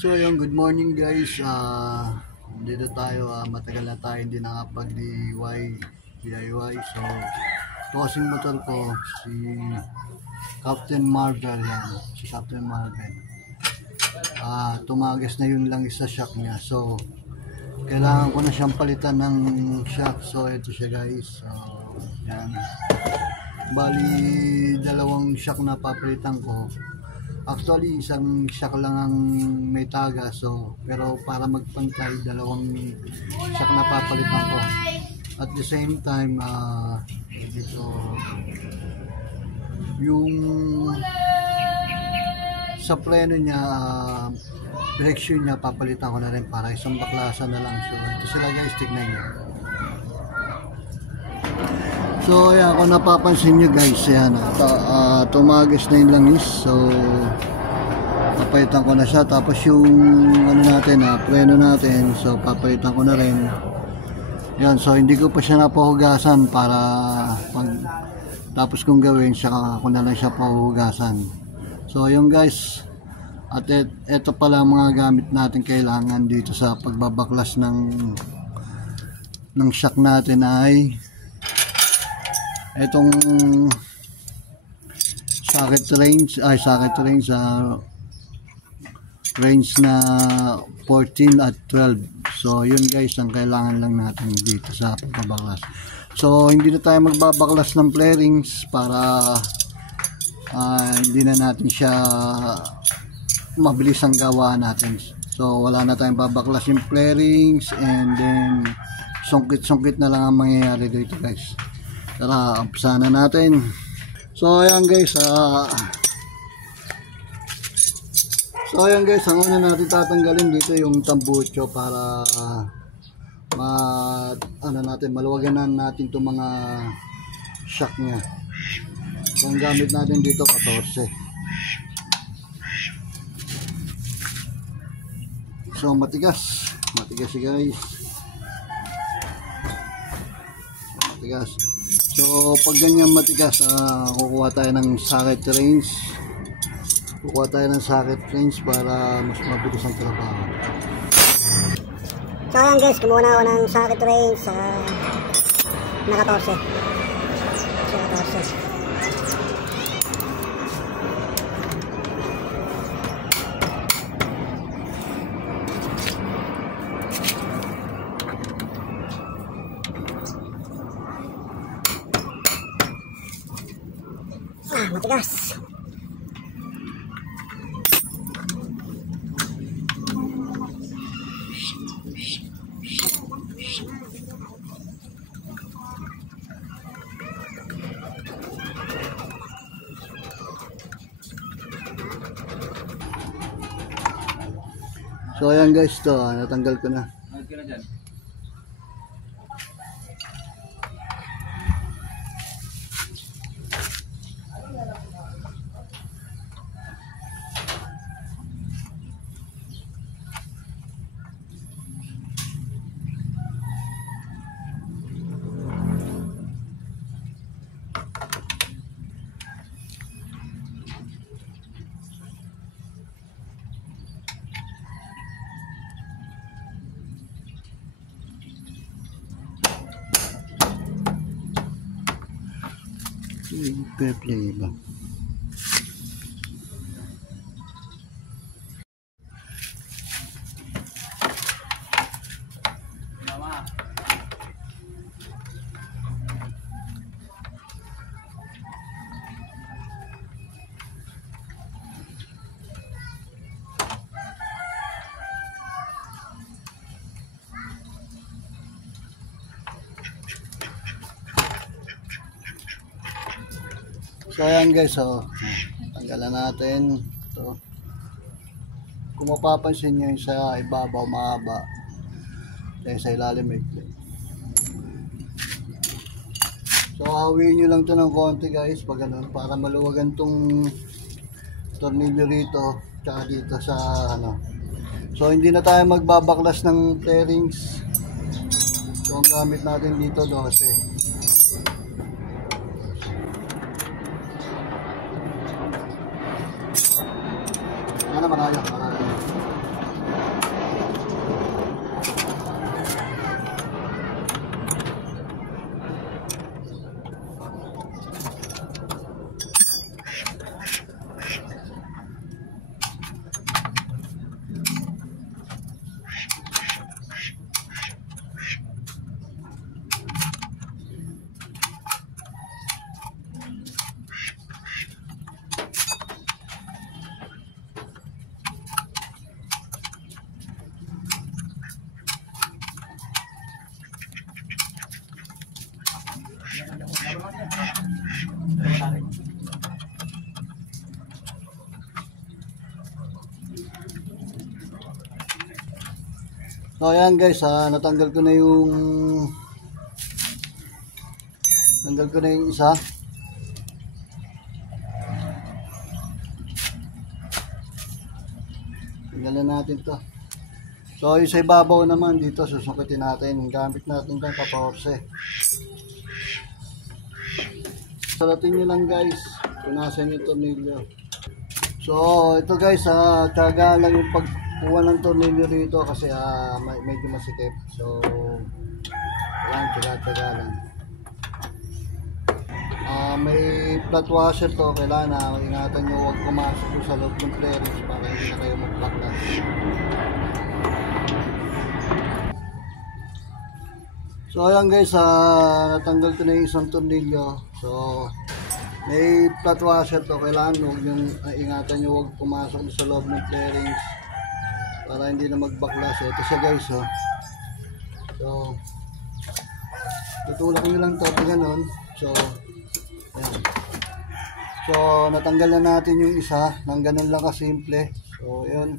So yung good morning guys. Dito tayo, matagal na tayo hindi DIY. So ito kasing motor ko si Captain Marvel yan. Si Captain Marvel. Tumagas na yung langis sa shock niya. So kailangan ko na siyang palitan ng shock. So ito siya guys. So yan. Bali dalawang shock na papalitan ko. Actually, isang shock lang ang may taga, so pero para magpantay, dalawang shock na papalitan ko. At the same time, dito yung sa preno niya, direksyon niya papalitan ko na rin para isang baklasan na lang. So ito sila guys, tignan niyo. So ayan, kung napapansin nyo guys, ayan, tumagas na yung langis. So papalitan ko na siya. Tapos yung ano natin, preno natin, so papalitan ko na rin. Yan, so hindi ko pa siya napahugasan para pag tapos kong gawin siya, ako na lang siya pahugasan. So yung guys, at eto pala mga gamit natin kailangan dito sa pagbabaklas ng shock natin ay etong socket range range na 14 at 12. So yun guys ang kailangan lang natin dito sa pagbabaklas. So hindi na tayo magbabaklas ng flarings para hindi na natin siya mabilis ang gawa natin. So wala na tayong babaklas yung flarings, and then sungkit na lang ang mangyayari dito guys. Tara, umpisa na natin. So ayan guys, ang una natin tatanggalin dito yung tambucho para maluwaganan natin itong mga shock nya. So ang gamit natin dito 14. So matigas siya guys, matigas. So pag ganyan matigas, kukuha tayo ng socket range. Para mas mabilis ang trabaho. So ayan guys, kumuha na ako ng socket range na 14. Matigas. So ayan guys, to natanggal ko na. Play ba? So ayan guys, tanggalan natin ito. Kung mapapansin nyo yung sa ibabaw mahaba, kaya sa ilalim may plate. So hawiin nyo lang ito ng konti guys, pag ganun, para maluwagan tong tornilyo rito tsaka dito sa So hindi na tayo magbabaklas ng flarings. So ang gamit natin dito 12. Ano, malayo. So ayan guys, natanggal ko na yung isa. Tanggalan natin to. So yung sa ibabaw naman dito, susukitin natin. Gamit natin itong 14. Salatin nyo lang guys, punasan yung tornilyo. So ito guys, tiyaga lang yung pagkuha ng tornilyo dito kasi medyo masikip. So ayan, tiyaga lang. May flat washer to, kailangan ingatan nyo huwag pumasok sa loob ng clearance para hindi na kayo mag-backlash. So ayan guys, natanggal ko na yung isang tornilyo. So may flat washer to, kailangan huwag nyo ingatan nyo huwag pumasok sa loob ng clearance para hindi na mag-backlash. Ito siya guys, oh. So tutulak nyo lang to ito ganon. So ayan. So natanggal na natin yung isa nang ganun lang kasimple. So yun.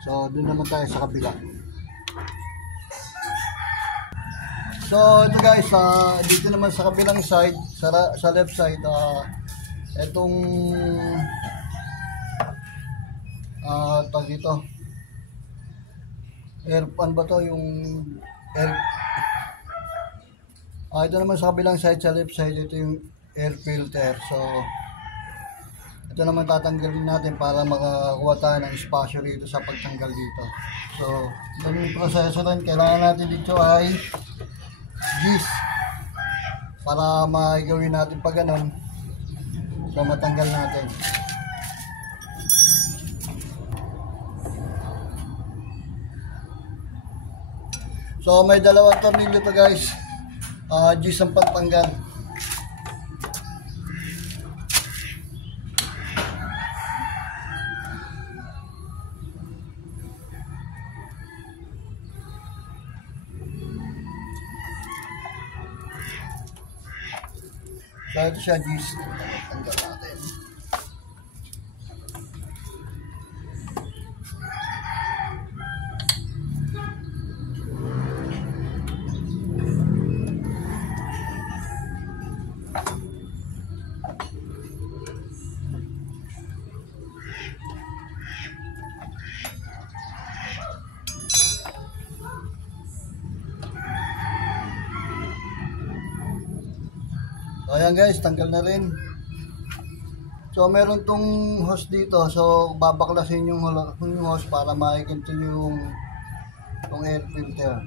So dun naman tayo sa kabila. So ito guys, dito naman sa kabilang side, sa left side, itong tag dito, air pan ba to, yung air, ito naman sa kabilang side, sa left side, ito yung air filter. So ito naman tatanggalin natin para makakuha tayo ng espasyo dito sa pagtanggal dito. So yung proseso rin, kailangan natin dito ay Gis para magawin natin pa ganun. So matanggal natin. So may dalawang tornilyo to guys. Gis ang pagtanggal. So ito siya, Gis. Tanggal natin. So ayan guys, tanggal na rin. So meron tong hose dito. So babaklasin yung hose para maikinto yung air filter.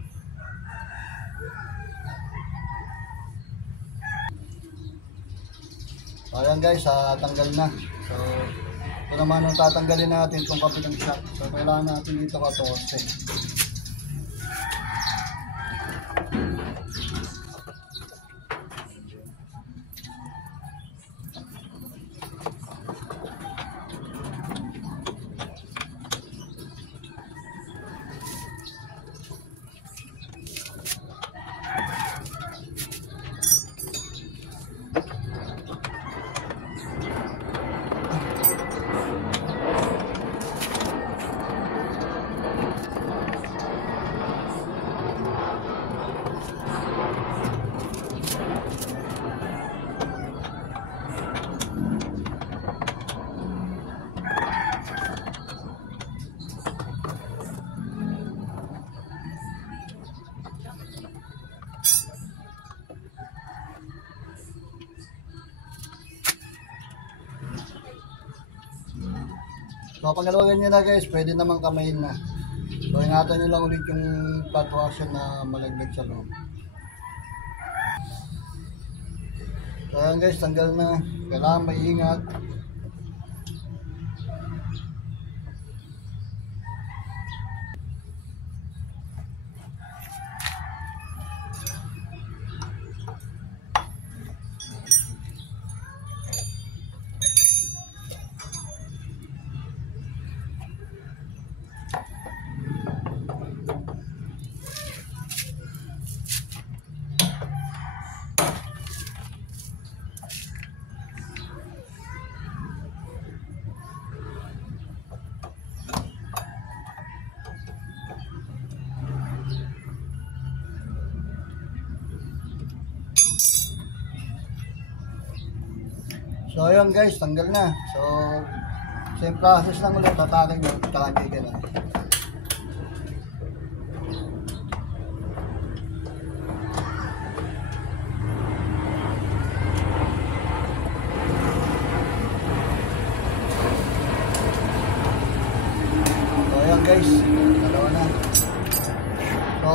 So ayan guys, tanggal na. So ito naman ang tatanggalin natin itong kabilang shock. So kailangan natin dito 14. So pag nalawagan nyo na guys, pwede naman kamayin na. So ingatan nyo lang ulit yung flat washer na malagdag sa loob. So ayan guys, tanggal na. Kailangan maingat. So ayun guys, tanggal na. So same process lang ulit, tatakin nyo, tsaka hindi ka na. So ayun guys, dalawa na. So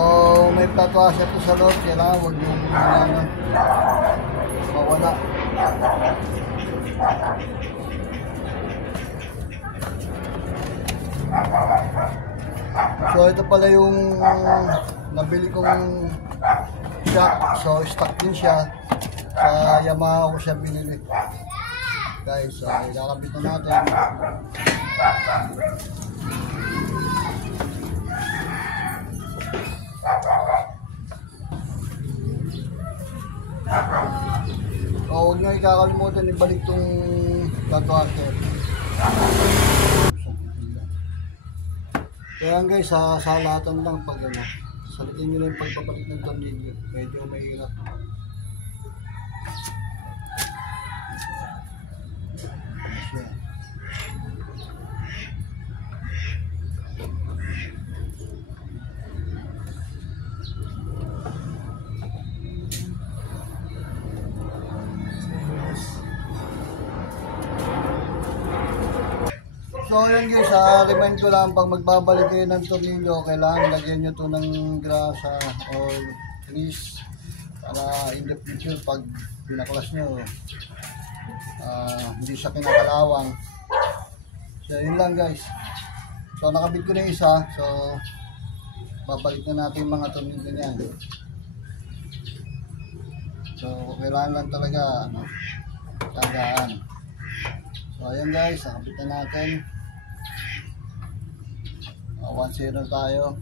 may flat washer to sa loob, kailangan huwag yung mawala. So ito pala yung nabili kong shock. So stock din siya. Sa Yamaha ko siya binili. Guys, so ilalambit na natin. So huwag nyo ikakalimutan ibalik tong flat washer. Kaya guys, sa salatan lang pag ano, salitin nyo lang yung pagpapalit ng tornilyo. Medyo mahirap. So yun guys, remind ko lang pag magbabalik kayo ng tornilyo, kailangan lagyan nyo to ng grasa or grease para in the future pag pinaklas nyo hindi siya kinakalawang. So yun lang guys. So nakabit ko na yung isa, so babalik na natin yung mga tornilyo niyan. So kailangan lang talaga tandaan. So ayan guys, nakabit na natin. 1-0 tayo.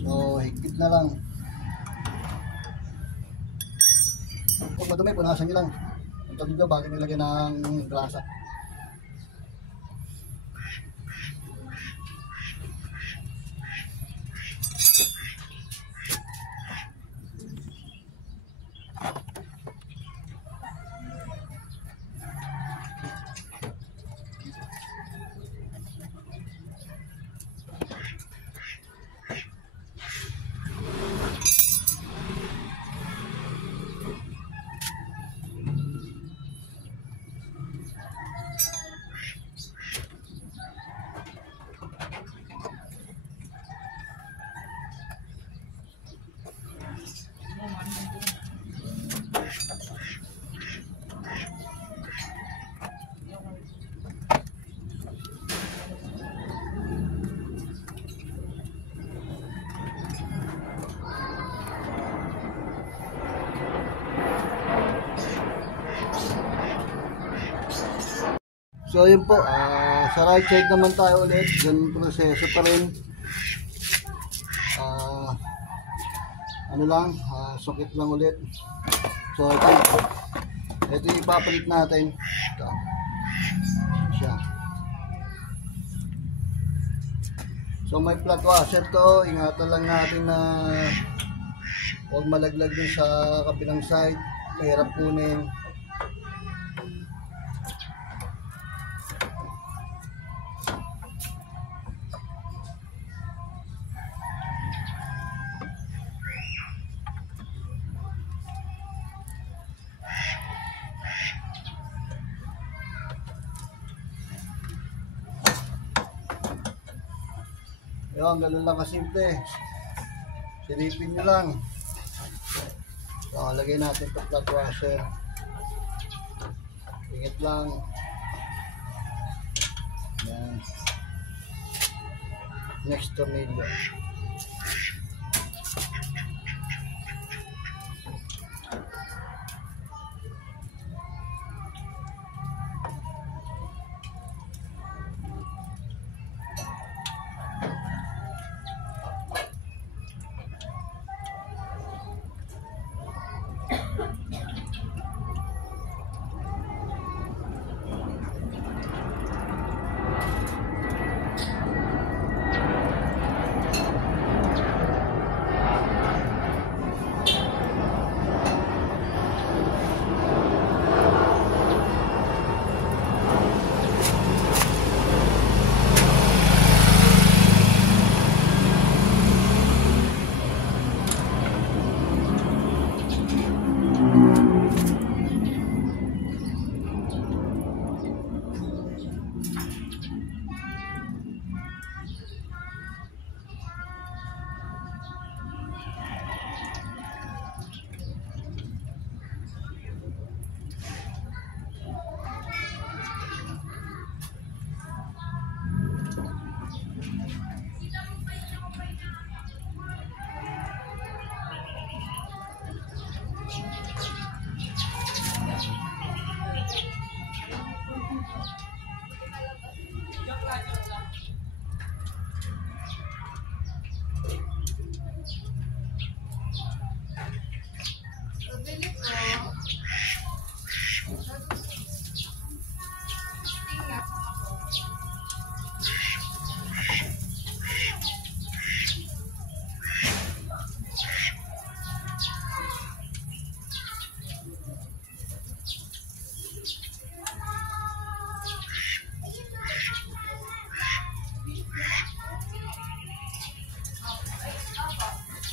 So higpit na lang. Kung madumi, punasan nyo lang ang tornilyo bago nilagyan ng grasa. So yun po, sa right side naman tayo ulit, ganun proseso pa rin. Ano lang, sukit lang ulit. So ito yung ipapalit natin. Ito siya. So may flat washer to, ingatan lang natin na huwag malaglag din sa kabilang side, mahirap kunin. Yun, ganun lang kasimple. Silipin nyo lang. So, lagay natin ito flat washer. Ingat lang. Yan. Next tornilyo.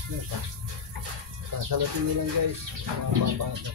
Yes, sasalatin nyo lang guys. Mapapasok.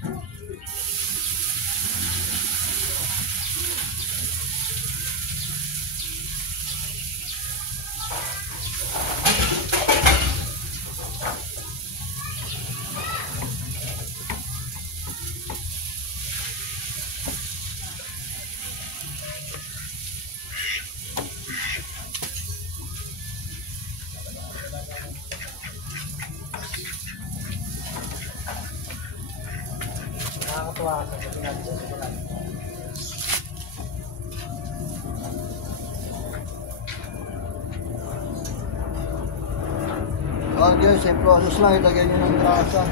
Nakakatuwa sa sinabi sa simula. Oh guys, yung process lang, ilagay nyo ng grasa.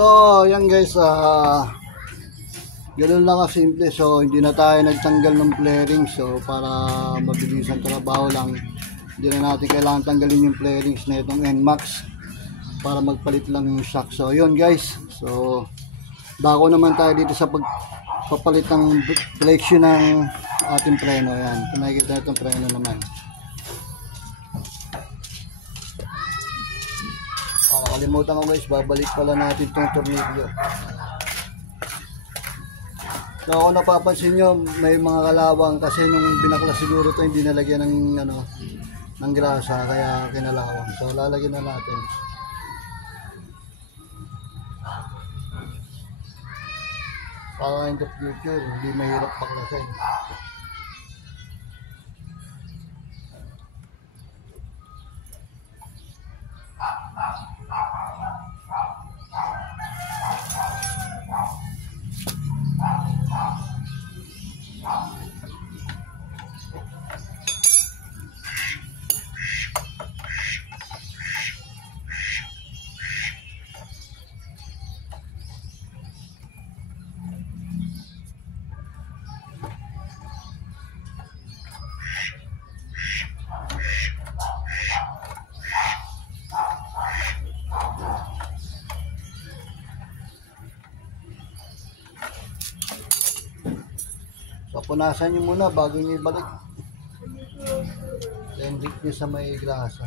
So, yan guys, ganun lang kasimple. So, hindi na tayo nagtanggal ng flaring. So, para mabilis ang trabaho lang, hindi na natin kailangan tanggalin yung flarings na itong NMAX para magpalit lang yung shock. So, yun guys. So, dako naman tayo dito sa pagpapalit ng direksyon ng ating preno. Yan, kung nakikita itong preno naman. Nakalimutan ko guys, babalik pala natin itong tornilyo. So kung napapansin nyo, may mga kalawang kasi nung binakla siguro ito hindi nalagyan ng grasa, kaya kinalawang. So lalagyan na natin. Para in the future, hindi mahirap paklasin. So, punasan nyo muna bago nyo ibalik. Then, dip nyo sa may grasa.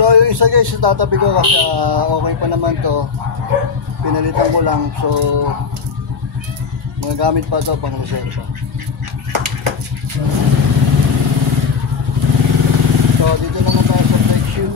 So yung isa guys, tatabi ko kasi okay pa naman to. Pinalitan ko lang. So magagamit pa to pang reserva. So dito naman tayo sa brake shoe.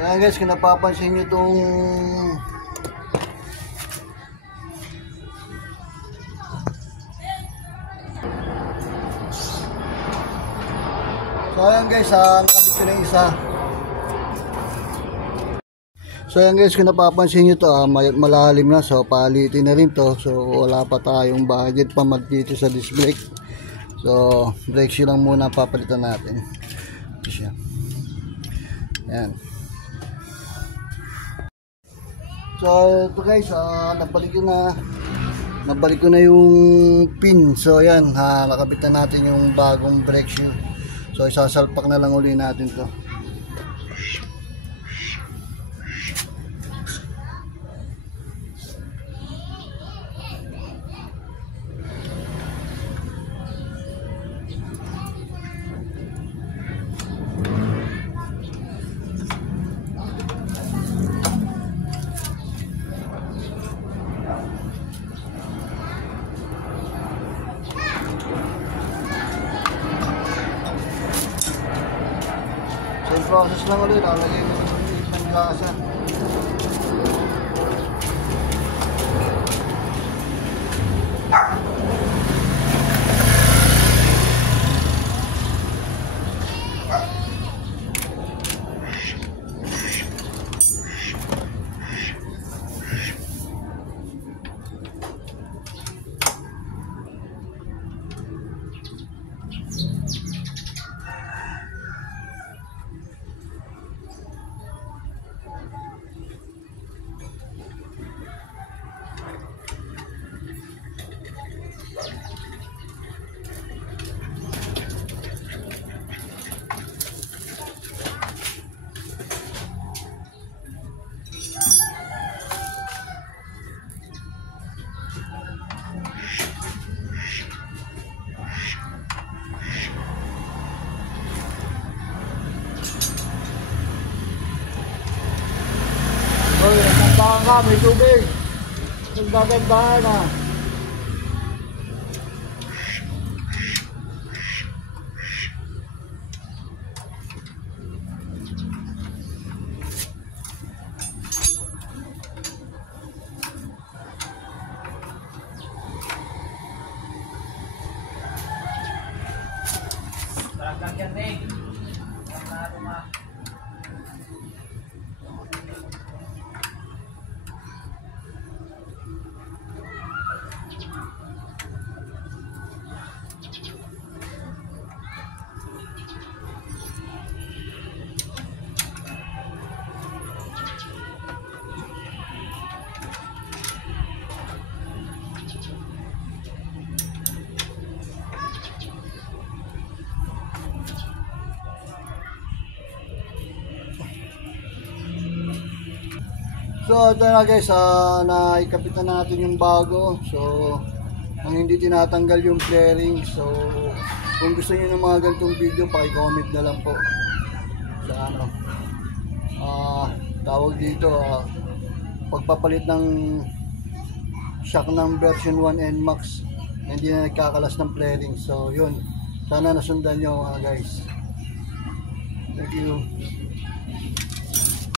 Kaya guys, kung napapansin nyo itong so ayan guys, nakabit ko na yung isa. So ayan guys, kung napapansin nyo ito, malalim na, so palitin na rin to. So wala pa tayong budget pa dito sa disc brake. So brake shoe lang muna papalitan natin. Ayan. So ito guys, nabalik ko na yung pin. So ayan, nakabit na natin yung bagong brake shoe. So isasalpak na lang uli natin to. Same process lang ulit, lalagay mo ng gasa. Hoy, nagtandahan ka, may tubig. Nagdagandahan na. Barang yan eh. So ito na guys, naikapit na natin yung bago. So ang hindi tinatanggal yung flaring. So kung gusto niyo ng mga ganitong video, paki-comment na lang po sa ano, tawag dito, pagpapalit ng shock ng version 1 NMAX, hindi na nagkakalas ng flaring. So yun, sana nasundan nyo mga guys. Thank you.